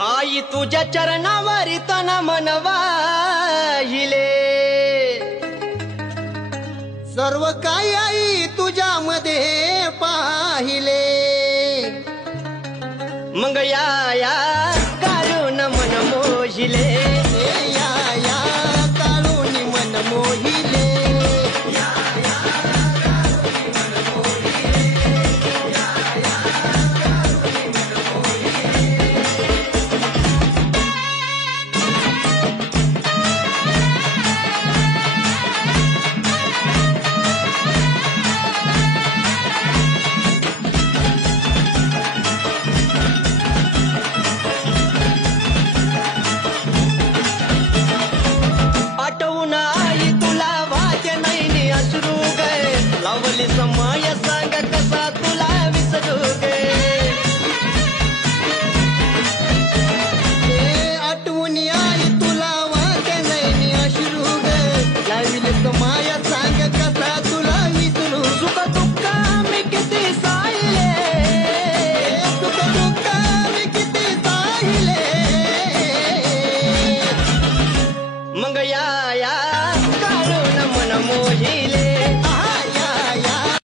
आई तुझ्या चरणावरी तन मन वाहिले, सर्व काही आई तुझ्यामध्ये पाहिले। मग या करून मन मोहिले।